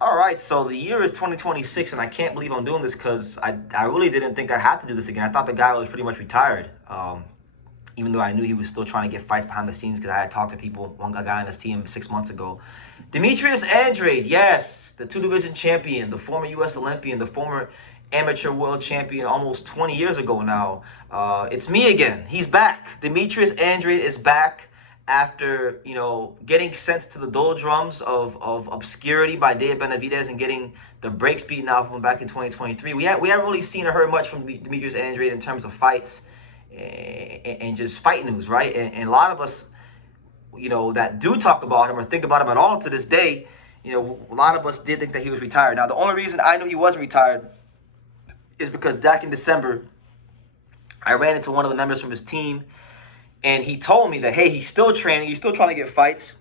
All right, so the year is 2026, and I can't believe I'm doing this because I really didn't think I had to do this again. I thought the guy was pretty much retired, even though I knew he was still trying to get fights behind the scenes because I had talked to people, one guy on his team 6 months ago. Demetrius Andrade, yes, the two-division champion, the former U.S. Olympian, the former amateur world champion almost 20 years ago now. It's me again. He's back. Demetrius Andrade is back after, getting sent to the doldrums of obscurity by Dave Benavidez and getting the brakes beaten off of him back in 2023. We haven't really seen or heard much from Demetrius Andrade in terms of fights and just fight news, right? And a lot of us, that do talk about him or think about him at all to this day, a lot of us did think that he was retired. Now, the only reason I knew he wasn't retired is because back in December, I ran into one of the members from his team, and he told me that, hey, he's still training, he's still trying to get fights,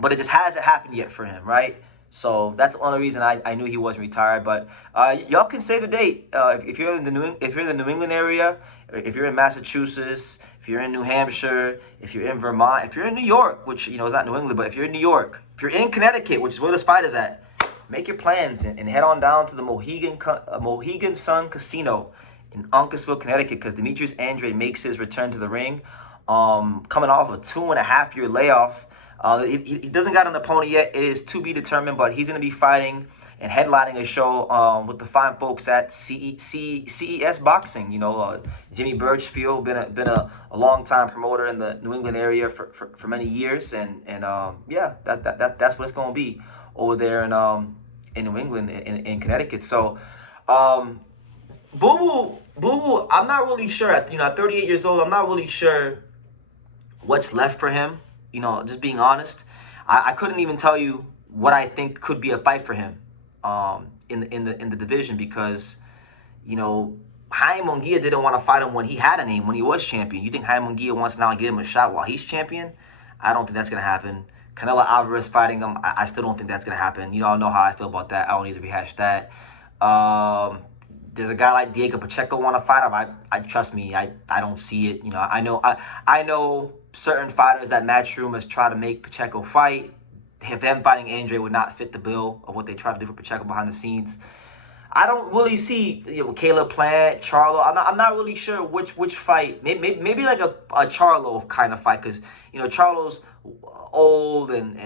but it just hasn't happened yet for him, right? So that's the only reason I knew he wasn't retired. But y'all can save a date if you're in the New England area, if you're in Massachusetts, if you're in New Hampshire, if you're in Vermont, if you're in New York, which is not New England, but if you're in New York, if you're in Connecticut, which is where this fight is at, make your plans and head on down to the Mohegan Sun Casino in Uncasville, Connecticut, because Demetrius Andrade makes his return to the ring, coming off a 2.5-year layoff. He doesn't got an opponent yet. It is to be determined, but he's going to be fighting and headlining a show with the fine folks at CES Boxing. Jimmy Birchfield, been a long time promoter in the New England area for many years, and yeah, that's what it's going to be over there in New England, in Connecticut. So, Boo Boo, I'm not really sure. At 38 years old, I'm not really sure what's left for him. Just being honest, I couldn't even tell you what I think could be a fight for him in the division, because Jaime Munguia didn't want to fight him when he had a name, when he was champion. You think Jaime Munguia wants to now give him a shot while he's champion? I don't think that's gonna happen. Canelo Alvarez fighting him, I still don't think that's gonna happen. I know how I feel about that. I don't need to rehash that. There's a guy like Diego Pacheco want to fight him. I trust me. I don't see it. I know certain fighters that Matchroom has tried to make Pacheco fight. If them fighting Andre would not fit the bill of what they try to do for Pacheco behind the scenes. I don't really see Caleb Plant, Charlo. I'm not really sure which fight. Maybe like a Charlo kind of fight, because Charlo's old and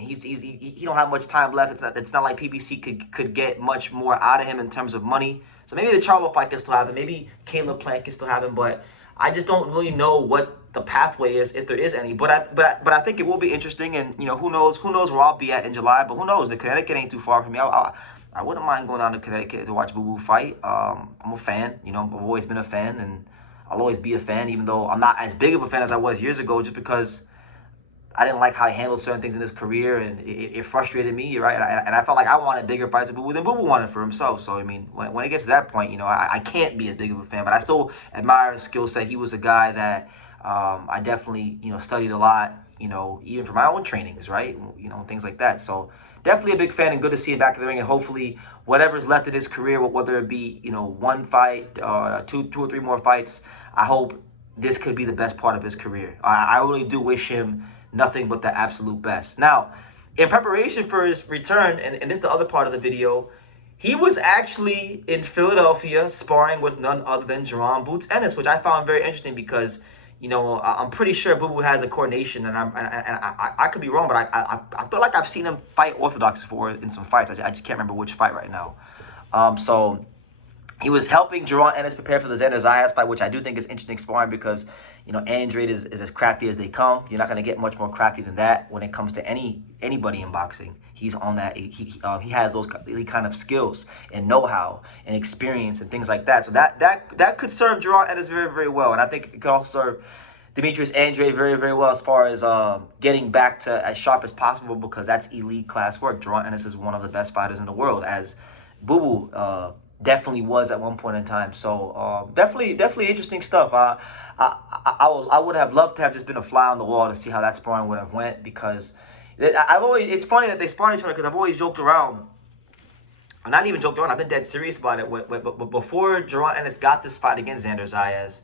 he don't have much time left. It's not like PBC could get much more out of him in terms of money. So maybe the Charlo fight can still happen. Maybe Caleb Plant can still happen, but I just don't really know what the pathway is, if there is any. But I think it will be interesting, and who knows where I'll be at in July. But who knows? The Connecticut ain't too far from me. I wouldn't mind going down to Connecticut to watch Boo Boo fight. I'm a fan. I've always been a fan, and I'll always be a fan, even though I'm not as big of a fan as I was years ago, just because I didn't like how he handled certain things in his career, and it frustrated me, right? And I felt like I wanted bigger fights than Boo Boo wanted for himself. So, when it gets to that point, I can't be as big of a fan, but I still admire his skill set. He was a guy that I definitely, studied a lot, even for my own trainings, right? Things like that. So, definitely a big fan, and good to see him back in the ring. And hopefully, whatever's left of his career, whether it be, one fight, two or three more fights, I hope this could be the best part of his career. I really do wish him nothing but the absolute best. Now, in preparation for his return, and this is the other part of the video, he was actually in Philadelphia sparring with none other than Jaron Boots Ennis, which I found very interesting because, I'm pretty sure Boo Boo has a coordination, and I could be wrong, but I feel like I've seen him fight Orthodox before in some fights. I just can't remember which fight right now. So he was helping Jaron Ennis prepare for the Xander Zayas fight, which I do think is interesting sparring because, Andrade is as crafty as they come. You're not going to get much more crafty than that when it comes to anybody in boxing. He's on that. He has those kind of skills and know-how and experience and things like that. So that could serve Jaron Ennis very, very well. And I think it could also serve Demetrius Andrade very, very well as far as getting back to as sharp as possible, because that's elite class work. Jaron Ennis is one of the best fighters in the world, as Boo Boo definitely was at one point in time. So definitely interesting stuff. I would have loved to have just been a fly on the wall to see how that sparring would have went, because it's funny that they spar each other, because I've always joked around. I'm not even joked around. I've been dead serious about it. But before Jaron Ennis got this fight against Xander Zayas,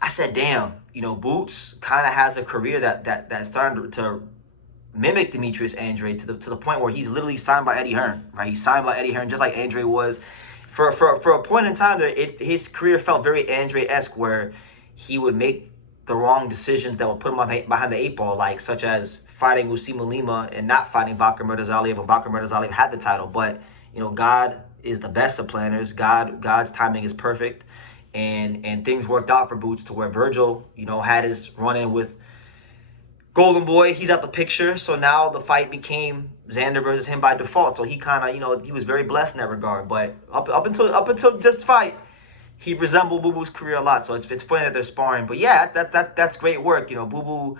I said, damn, Boots kind of has a career that started to mimic Demetrius Andrade to the point where he's literally signed by Eddie Hearn, right? He's signed by Eddie Hearn just like Andrade was. For a point in time there, his career felt very Andrade-esque, where he would make the wrong decisions that would put him behind the eight ball, like such as fighting Usima Lima and not fighting Bakr Murtazaliev when Bakr Murtazaliev had the title. But God is the best of planners. God's timing is perfect, and things worked out for Boots to where Virgil, had his run-in with Golden Boy. He's out the picture, so now the fight became Xander versus him by default. So he kind of, he was very blessed in that regard. But up until this fight, he resembled Boo Boo's career a lot. So it's funny that they're sparring. But yeah, that's great work. Boo Boo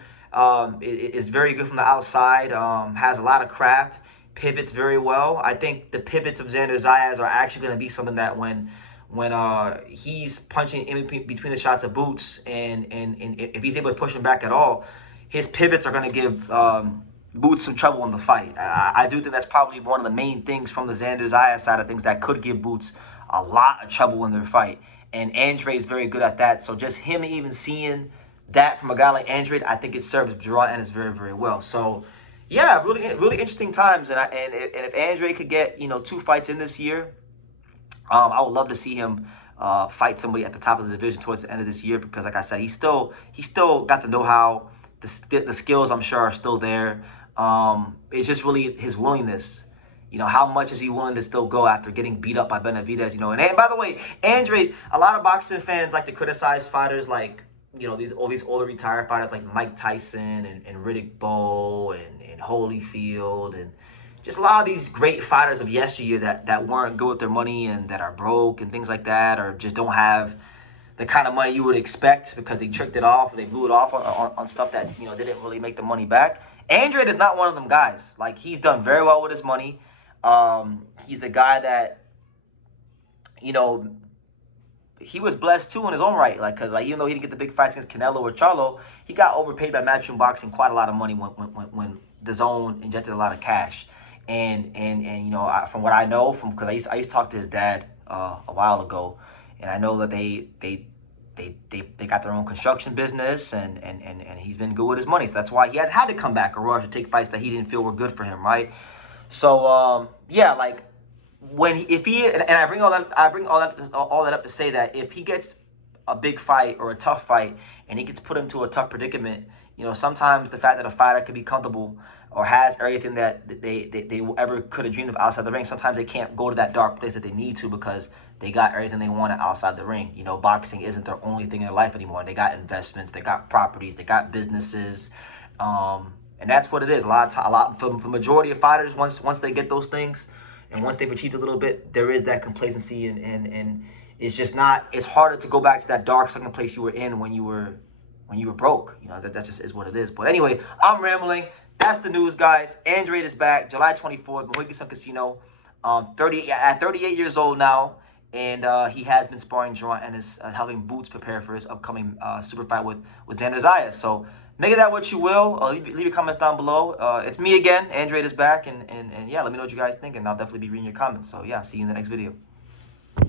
is very good from the outside. Has a lot of craft. Pivots very well. I think the pivots of Xander Zayas are actually going to be something that when he's punching in between the shots of Boots, and if he's able to push him back at all, his pivots are going to give Boots some trouble in the fight. I do think that's probably one of the main things from the Xander Zayas side of things that could give Boots a lot of trouble in their fight. And Andrade is very good at that. So just him even seeing that from a guy like Andrade, I think it serves Jaron Ennis very, very well. So yeah, really, really interesting times. And if Andrade could get 2 fights in this year, I would love to see him fight somebody at the top of the division towards the end of this year, because like I said, he's still got the know-how. The skills, I'm sure, are still there. It's just really his willingness. How much is he willing to still go after getting beat up by Benavidez? And by the way, Andrade, a lot of boxing fans like to criticize fighters like, all these older retired fighters like Mike Tyson and Riddick Bowe and Holyfield, and just a lot of these great fighters of yesteryear that weren't good with their money and that are broke and things like that, or just don't have the kind of money you would expect because they tricked it off, they blew it off on stuff that didn't really make the money back. Andrade is not one of them guys. Like, he's done very well with his money. He's a guy that he was blessed too in his own right. Because even though he didn't get the big fights against Canelo or Charlo, he got overpaid by Matchroom Boxing quite a lot of money when the Zone injected a lot of cash. And from what I know, because I used to talk to his dad a while ago, and I know that they got their own construction business, and he's been good with his money. So that's why he has had to come back or rush to take fights that he didn't feel were good for him, right? So yeah, like I bring all that up to say that if he gets a big fight or a tough fight and he gets put into a tough predicament, sometimes the fact that a fighter could be comfortable or has everything that they ever could have dreamed of outside the ring, sometimes they can't go to that dark place that they need to because they got everything they wanted outside the ring. Boxing isn't their only thing in their life anymore. They got investments, they got properties, they got businesses, and that's what it is. For the majority of fighters, once they get those things and once they've achieved a little bit, there is that complacency, and it's just not. It's harder to go back to that dark second place you were in when you were broke. That just is what it is. But anyway, I'm rambling. That's the news, guys. Andrade is back, July 24th, Mohegan Sun Casino. 38 years old now, and he has been sparring Jaron Ennis, helping Boots prepare for his upcoming super fight with Xander Zayas. So make of that what you will. Leave your comments down below. It's me again. Andrade is back, and yeah, let me know what you guys think, and I'll definitely be reading your comments. So yeah, see you in the next video.